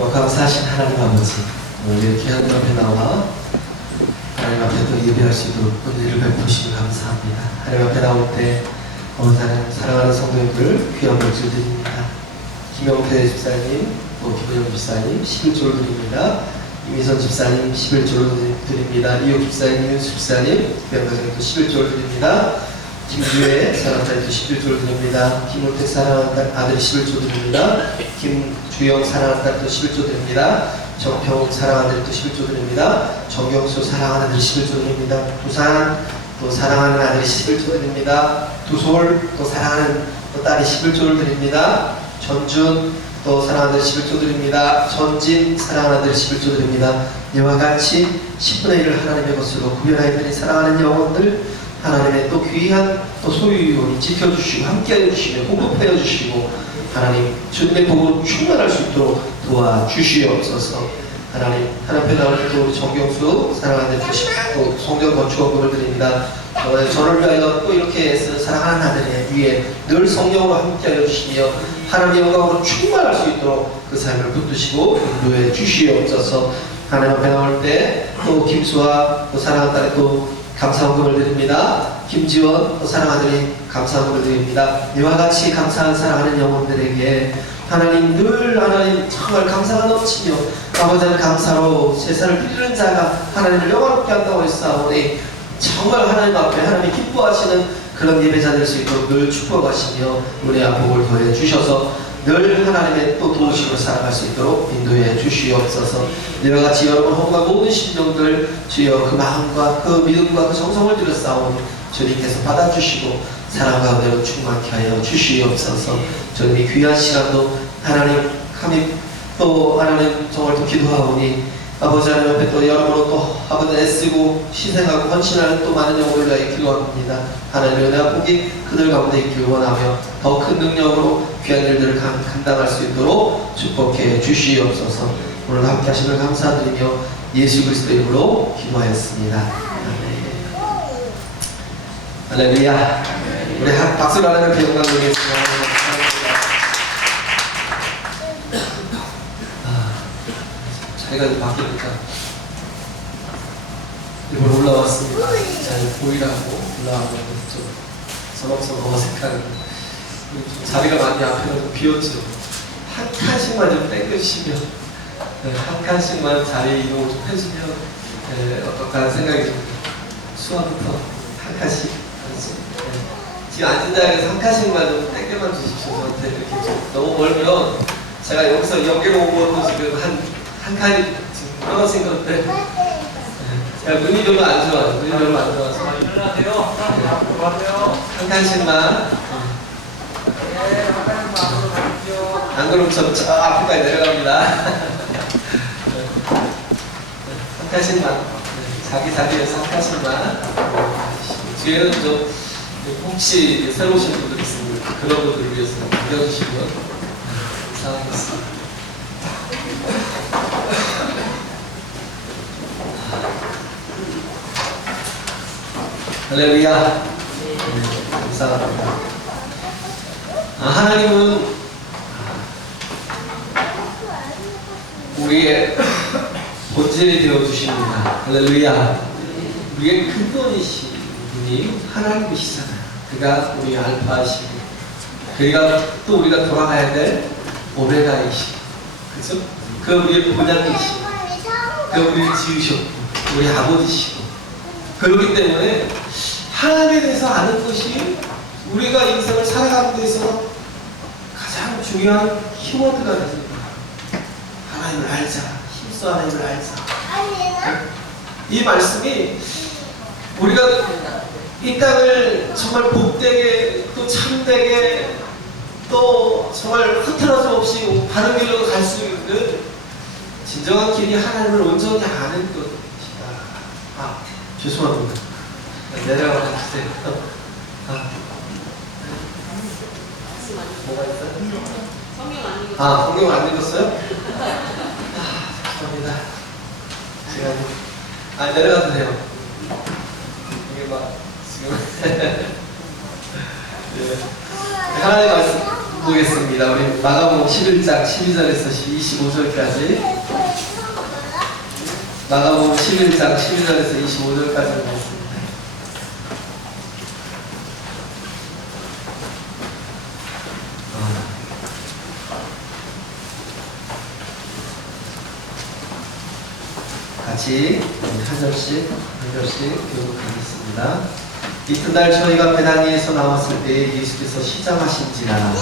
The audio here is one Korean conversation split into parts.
기도하겠습니다. 뭐 감사하신 하나님 아버지 이렇게 하늘 앞에 나와 하나님 앞에 또 예배할 수 있도록 은혜를 베푸시니 감사합니다. 하나님 앞에 나올 때 어느 날 사랑하는 성도님들 귀한 목줄 드립니다. 김영태 집사님, 또 김영 집사님 11조를 드립니다. 이미선 집사님 11조를 드립니다. 이호 집사님, 집사님, 김영가장님도 11조를 드립니다. 김주혜 사랑딸도 11조를 드립니다. 김은택 사랑하는 아들 11조 드립니다. 김주영 사랑하는 딸도 11조 드립니다. 정평 사랑하는 아들도 11조 드립니다. 정경수 사랑하는 아들 11조 드립니다. 부산 또 사랑하는 아들이 11조 드립니다. 두솔 또 사랑하는 또 딸이 11조를 드립니다. 전준 또 사랑하는 아들 11조 드립니다. 전진 사랑하는 아들 11조 드립니다. 이와 같이 10분의 1을 하나님의 것으로 구별하였더니 사랑하는 영혼들 하나님의 또 귀한 또 소유원이 지켜주시고 함께하여 주시며 공급하여 주시고 하나님 주님의 복으로 충만할 수 있도록 도와주시옵소서. 하나님 하나님 때도 우리 정경수 사랑하는 또 시- 또 성경 건축원금을 드립니다. 어, 저를 위하여 또 이렇게 해서 사랑하는 아들의 위에 늘 성령으로 함께하여 주시며 하나님의 영광으로 충만할 수 있도록 그 삶을 붙드시고 인도해 주시옵소서. 하나님 앞에 나올 때 또 김수와 또 사랑하는 딸의 또 감사원금을 드립니다. 김지원 또 사랑하는 감사원금을 드립니다. 이와 같이 감사한 사랑하는 영혼들에게 하나님 늘 하나님 정말 감사가 넘치며 아버지는 감사로 제사를 드리는 자가 하나님을 영화롭게 한다고 했사오니 정말 하나님 앞에 하나님이 기뻐하시는 그런 예배자 될 수 있도록 늘 축복하시며 은혜와 복을 더해 주셔서 늘 하나님의 또 도우심을 살아갈 수 있도록 인도해 주시옵소서. 이와 같이 여러분 허구가 모든 심정들 주여 그 마음과 그 믿음과 그 정성을 들여 싸우니 주님께서 받아주시고 사랑 가운데로 충만케 하여 주시옵소서. 주님 이 귀한 시간도 하나님 감히 또 하나님 정말 또 기도하오니 아버지 하나님 앞에 또 여러모로 또 아버지 애쓰고 희생하고 헌신하는 또 많은 영혼을 위하여 기도합니다. 하나님의 은혜와 복이 그들 가운데 있기를 원하며 더 큰 능력으로 귀한 일들을 감- 감당할 수 있도록 축복해 주시옵소서 오늘 함께 하심을 감사드리며 예수 그리스도 이름으로 기도하였습니다. 아멘. 할렐루야. 우리 한 박수로 하나님 께 영광 드리겠습니다. 자리가 좀 바뀌니까 일본 올라왔습니다. 잘 보이라고 올라가고 좀 서먹서먹 어색한 좀 자리가 많이 앞에가 비었죠. 한 칸씩만 좀 땡겨주시면 네, 한 칸씩만 자리 이동을 좀 해주면 네, 어떨까 생각이 듭니다. 수화부터 한 칸씩 하나씩. 네. 지금 앉은 자리에서 한 칸씩만 좀 땡겨만 주십시오. 저한테 이렇게 좀 너무 멀면 제가 여기서 여기로 오고도 지금 한, 한 칸이 지금 떨어진 건데 네. 제가 눈이 별로 안 좋아요. 눈이 별로 안 좋아서 일어나세요. 한 칸씩만 네, 한번 앞으로 가십시오. 안 그러면 저, 저 앞에까지 내려갑니다. 한 칸씩만 자기 자리에서 한 칸씩만 뒤에는 좀 혹시 새로 오신 분들 있으면 그런 분들을 위해서 남겨주시면 감사하겠습니다. 할렐루야. 네, 감사합니다. 아, 하나님은 우리의 본질이 되어 주십니다. 할렐루야. 우리의 근본이신 분이 하나님이시잖아요. 그가 우리 알파이시고, 그가 또 우리가 돌아가야 될 오메가이시고, 그죠? 그 우리의 본향이시고, 그 우리를 지으셨고, 우리 아버지시고, 그렇기 때문에 하나님에 대해서 아는 것이 우리가 인생을 살아가는 데 있어서 가장 중요한 키워드가 됩니다. 하나님을 알자. 힘써 하나님을 알자. 이 말씀이 우리가 이 땅을 정말 복되게 또 참되게 또 정말 흐트러짐 없이 바른 길로 갈 수 있는 진정한 길이 하나님을 온전히 아는 것이다. 아, 죄송합니다. 내려가 주세요. 아. 뭐가 있어요? 성경 아, 성경 안 읽었어요? 아, 죄송합니다. 제가 아 내려가도 돼요. 이게 막 지금 예. 하나님 말씀 보겠습니다. 우리 마가복음 11장 12절에서 25절까지 마가복음 11장 12절에서 25절까지 보겠 같이 한 절씩 한 절씩 교독하겠습니다. 이튿날 저희가 베다니에서 나왔을 때 예수께서 시장하신지라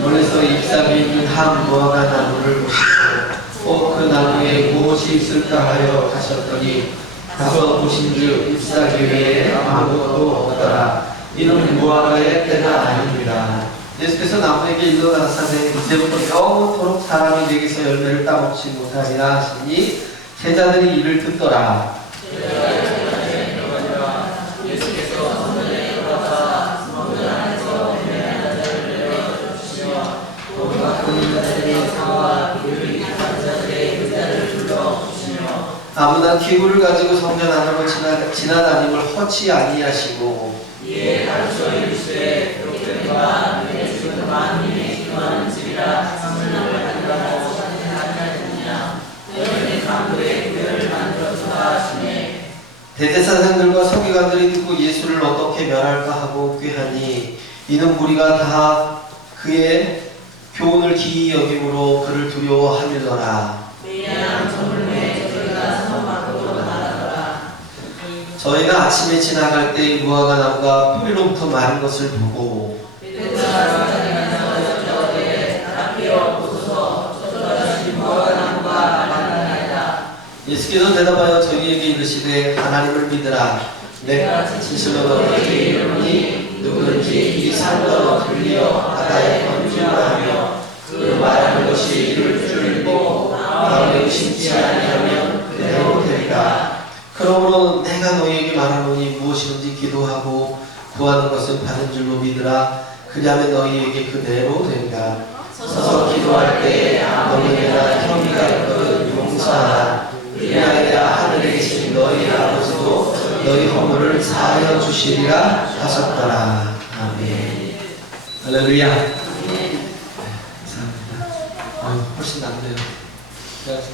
물에서 잎사귀 있는 한 무화과 나무를 보시고 꼭그 나무에 무엇이 있을까 하여 가셨더니 가서 보신즉 잎사귀 외에 아무것도 없더라 이는 무화과의 때가 아닙니다 예수께서 나무에게 일러가사대 이제부터 영원토록 사람이 내게서 열매를 따먹지 못하리라 하시니 제자들이 이를 듣더라. 아무나 기구를 가지고 성전 안으로 지나, 지나다님을 허치 아니하시고 대제사장들과 서기관들이 듣고 예수를 어떻게 멸할까 하고 꾀하니 이는 무리가 다 그의 교훈을 기이 여김으로 그를 두려워하밀더라. 저희가 아침에 지나갈 때 무화과 나무가 뿌리로부터 마른 것을 보고 예수께서 대답하여 저희에게 이르시되 하나님을 믿으라 내가 진실로 너희에게 이르노니 누구든지 이 산으로 들리어 바다에 던지라 하며 그 말하는 것이 이룰 줄 믿고 마음에 의심치 아니하면 그대로 되리라. 그러므로 내가 너희에게 말하노니 무엇이든지 기도하고 구하는 것은 받은 줄로 믿으라. 그리하면 너희에게 그대로 되리라 서서 기도할 때에 너희에게 혐의가 있거든 용서하라 우리나라 하늘에 계신 너희 아버지도 너희 허물을 사하여 주시리라 하셨더라 아멘. 할렐루야. 네, 감사합니다. 아유, 훨씬 낫네요. 그러니까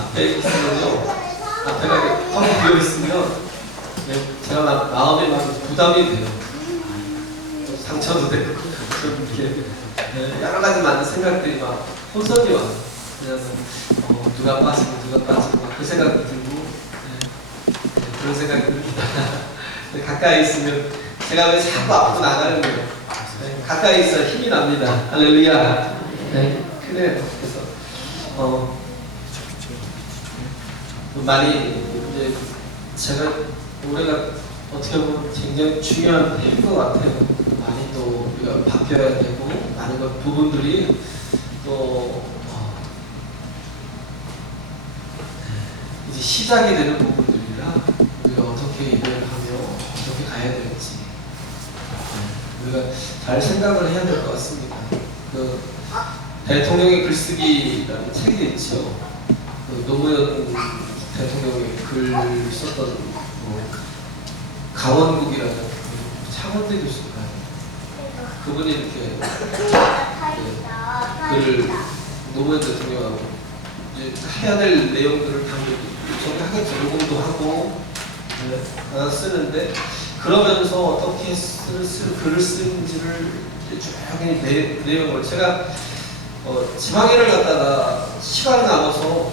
앞에 있으면요. 앞에가 이렇게 텅 비어 있으면 네, 제가 막 마음에 막 부담이 돼요. 좀 상처도 되고 좀 이렇게 네, 여러 가지 많은 생각들이 막 혼선이 와요. 그냥 어, 누가 빠지고 누가 빠지고 막 그 생각도 들고 네, 네, 그런 생각이 듭니다 근데 가까이 있으면 제가 왜 자꾸 앞으로 나가는 거예요? 네, 가까이 있어 힘이 납니다. 할렐루야. 네, 그래요 그래서. 어, 많이 이제 제가 올해가 어떻게 보면 굉장히 중요한 해인 것 같아요. 많이 또 우리가 바뀌어야 되고 많은 것 부분들이 또 어, 이제 시작이 되는 부분들이라 우리가 어떻게 일을 하며 어떻게 가야 될지 네, 우리가 잘 생각을 해야 될 것 같습니다. 그 대통령의 글쓰기라는 책이 있죠. 그 노무현 대통령이 글 썼던 뭐 강원국이라는 그 창원대 교수인가요? 그분이 이렇게 그 글을 노무현 대통령하고 해야 될 내용들을 다 정확하게 전공도 하고 네, 다 쓰는데 그러면서 어떻게 쓸, 쓸, 글을 쓰는지를 쭉 내, 내용을 제가 어, 지방에를 갔다가 시간이 남아서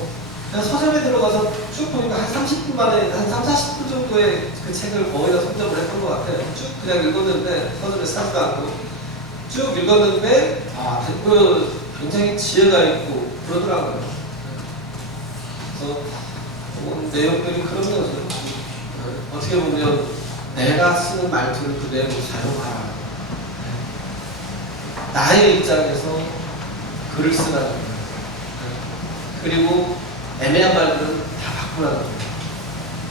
그냥 서점에 들어가서 쭉 보니까 한 30분 만에 한 3, 40분 정도의 그 책을 거의 다 선점을 했던 것 같아요. 쭉 그냥 읽었는데 서점에 사지도 않고 쭉 읽었는데 아, 그 굉장히 지혜가 있고 그러더라고요. 그래서 뭐 내용들이 그런 거죠. 어, 어떻게 보면 내가 쓰는 말투를 그대로 사용하라. 나의 입장에서 글을 쓰라는 거예요. 그리고 애매한 말들은 다 바꾸라는 거예요.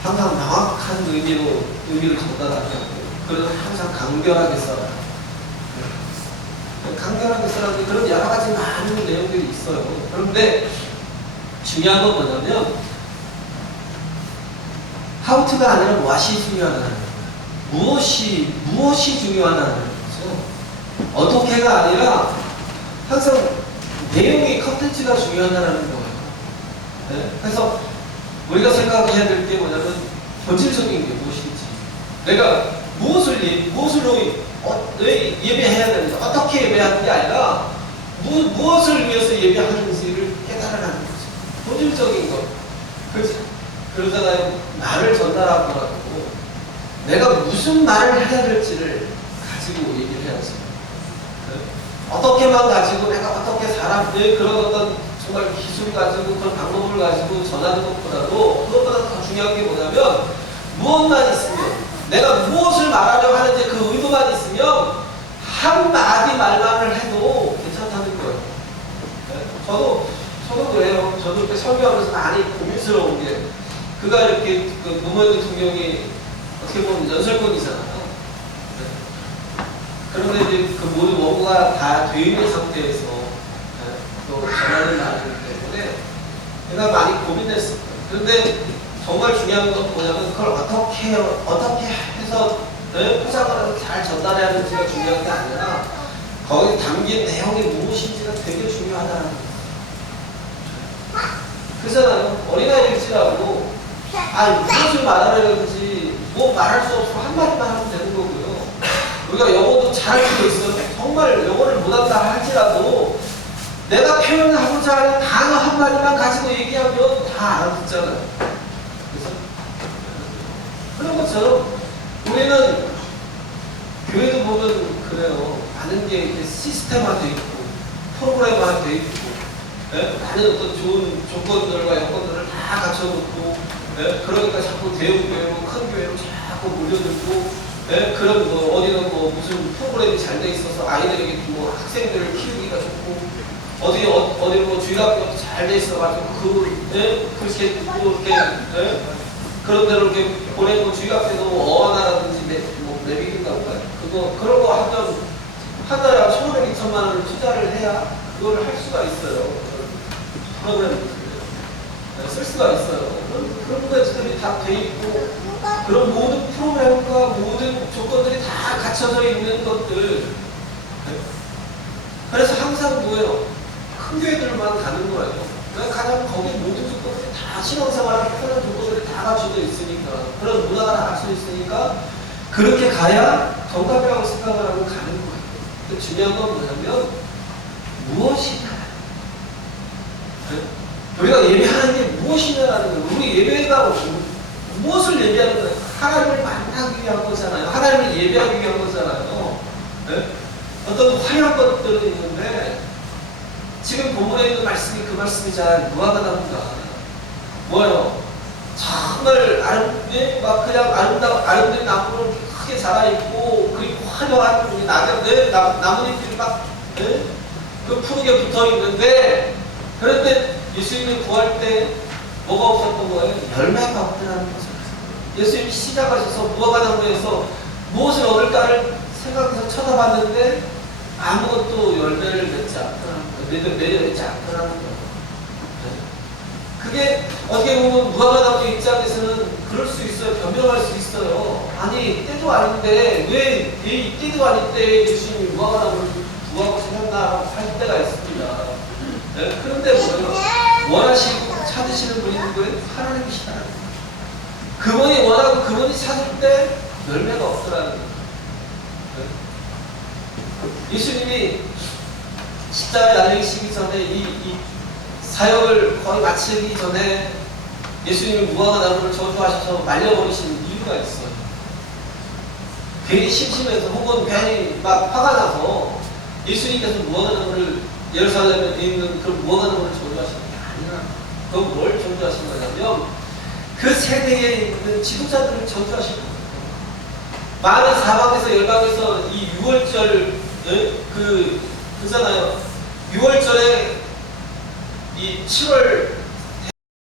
항상 명확한 의미로 의미를 전달하지 않고 그래서 항상 간결하게 써라. 간결하게 쓰라는 그런 여러 가지 많은 내용들이 있어요. 그런데 중요한 건 뭐냐면 하우트가 아니라 무엇이 중요하다는 거예요. 무엇이 무엇이 중요하다는 거죠. 어떻게가 아니라 항상 내용이 컨텐츠가 중요하다는 거예요. 네? 그래서 우리가 생각해야 될 게 뭐냐면 본질적인 게 무엇인지 내가 무엇을 예, 무엇으로 어, 왜 예배해야 되는지 어떻게 예배하는 게 아니라 무, 무엇을 위해서 예배하는지를 깨달아가는 거죠. 본질적인 것. 그렇지? 그러잖아요. 말을 전달하고 내가 무슨 말을 해야 될지를 가지고 얘기를 해야지. 네? 어떻게만 가지고 내가 어떻게 사람들 그런 어떤 정말 기술 가지고 그런 방법을 가지고 전하는 것보다도 그것보다 더 중요한 게 뭐냐면 무엇만 있으면 내가 무엇을 말하려 하는지 그 의도만 있으면 한 마디 말만을 해도 괜찮다는 거예요. 네? 저도 저도 그래요. 저도 이렇게 설교하면서 많이 고민스러운 게 그가 이렇게 그 노무현 대통령이 어떻게 보면 연설문이잖아요. 네. 그런데 이제 그 모든 원고가 다 돼 있는 상태에서 네, 또 전하는 말이기 때문에 내가 많이 고민했을 거예요. 그런데 정말 중요한 건 뭐냐면 그걸 어떻게 어떻게 해서 네, 포장을 잘 전달해야 하는지가 중요한 게 아니라 거기 담긴 내용이 무엇인지가 되게 중요하다는 거예요. 그잖아요. 어린아이일지라고 아 무엇을 말하려는지 뭐 말할 수 없으면 한마디만 하면 되는 거고요. 우리가 영어도 잘할 수도 있어요. 정말 영어를 못한다 할지라도 내가 표현하고자 하는 단어 한마디만 가지고 얘기하면 다 알아듣잖아요. 그래서 그런 것처럼 우리는 교회도 보면 그래요. 많은 게 이렇게 시스템화돼 있고 프로그램화돼 있고 예? 많은 어떤 좋은 조건들과 여건들을 다 갖춰놓고 예? 그러니까 자꾸 대형교회로 큰 교회로 자꾸 몰려들고 예? 그런 뭐 어디는 뭐 무슨 프로그램이 잘 돼 있어서 아이들에게 뭐 학생들을 키우기가 좋고 어디 어, 어디 뭐 주일학교도 잘 돼 있어가지고 그 예? 그렇게 또 이렇게 예? 그런 데로 이렇게 보내고 주일학교도 어하나라든지 내, 뭐 내비긴가 볼까요? 그거 그런 거 하면 한 달에 한 천오백 이천만 원을 투자를 해야 그걸 할 수가 있어요. 프로그램을 네, 쓸 수가 있어요. 그런, 것들이 다 돼 있고 그런 모든 프로그램과 모든 조건들이 다 갖춰져 있는 것들. 네. 그래서 항상 뭐예요? 큰 교회들만 가는 거예요. 왜 가냐면 거기 모든 조건들이 다 신앙생활을 하는 조건들이 다 갖춰져 있으니까 그런 문화가 다 갖춰져 있으니까 그렇게 가야 정답이라고 생각을 하고 가는 거예요. 중요한 건 뭐냐면 무엇이냐 네? 우리가 예배하는 게 무엇이냐라는 거예요. 우리 예배가 무엇을 예배하는 거예요? 하나님을 만나기 위한 거잖아요. 하나님을 예배하기 위한 거잖아요. 네? 어떤 화려한 것들은 있는데 지금 본문에 있는 말씀이 그 말씀이잖아요. 무화과 나무가 뭐예요? 정말 아름, 네? 막 그냥 아름다운 아름다운 나무로 크게 자라 있고 그리고 화려한 우리 낙엽, 네? 나, 나뭇잎들이 막 네? 그 푸르게 붙어 있는데 그런데 예수님이 구할 때 뭐가 없었던 거예요? 열매가 없더라는 거죠. 예수님이 시작하셔서 무화과 나무에서 무엇을 얻을까를 생각해서 쳐다봤는데 아무것도 열매를 맺지 않더라는 거예요. 맺- 맺지 않더라는 거예요. 네. 그게 어떻게 보면 무화과 나무 입장에서는 그럴 수 있어요. 변명할 수 있어요. 아니 때도 아닌데 왜 이 때도 아닐 때 예수님이 무화과 나무를 구하고 생각나라고 할 때가 있습니다. 네? 그런데 뭐예요? 원하시고 찾으시는 분이 누구예요? 하나님이시다는 거예요. 그분이 원하고 그분이 찾을 때 열매가 없더라는 거예요. 네? 예수님이 십자가에 달리시기 전에 이, 이 사역을 거의 마치기 전에 예수님이 무화과 나무를 저주하셔서 말려버리신 이유가 있어요. 괜히 심심해서 혹은 괜히 막 화가 나서 예수님께서 무화과 나무를 예루살렘에 있는 그 무화과 나무를 아니라 그건 뭘 저주하신 거냐면 그 세대에 있는 지도자들을 저주하신 거예요. 많은 사방에서 열방에서 이 6월절 그 그잖아요. 6월절에 이 7월